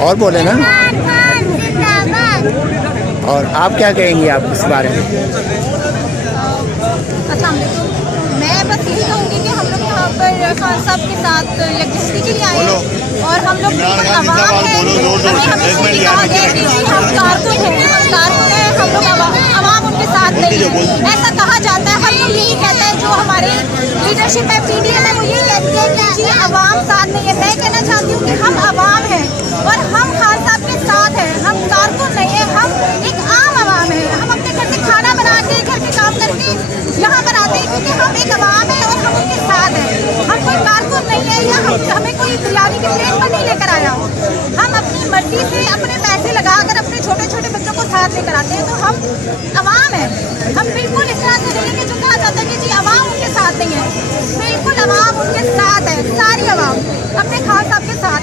और बोले ना। और आप क्या कहेंगी आप इस बारे में? मैं बस यही कहूँगी कि हम लोग यहाँ पर खान साहब के साथ यकजहती के लिए आए हैं और हम लोग बिल्कुल आवाम हैं। हमें हमेशा ये कहा गया कि हम कारकुन हैं, हम लोग आवाम उनके साथ नहीं है, ऐसा कहा जाता है। हम लोग यही कहते हैं, जो हमारे लीडरशिप है पीडीएम है, वो यही कहती है कि जी आवाम साथ नहीं है। मैं कहना चाहती हूँ कि हम आवाम हैं और हम खान साहब के साथ हैं, हम कारकुन नहीं है, हम एक आम आवाम है। हम अपने घर से खाना बना के, घर के काम करके यहाँ पर आते हैं क्योंकि हम एक आवाम है और हम उनके साथ हैं। हम कोई कारकुन नहीं है या हमें कोई बिरयानी की प्लेट पर नहीं लेकर आया। हम अपनी मर्जी से अपने पैसे लगाकर अपने छोटे छोटे बच्चों को साथ लेकर आते हैं, तो हम आवाम है। हम बिल्कुल इस तरह से नहीं है कि जो कहा जाता है कि जी आवाम उनके साथ नहीं है, बिल्कुल आवाम उनके साथ है। सारी आवाम अपने खान साहब के साथ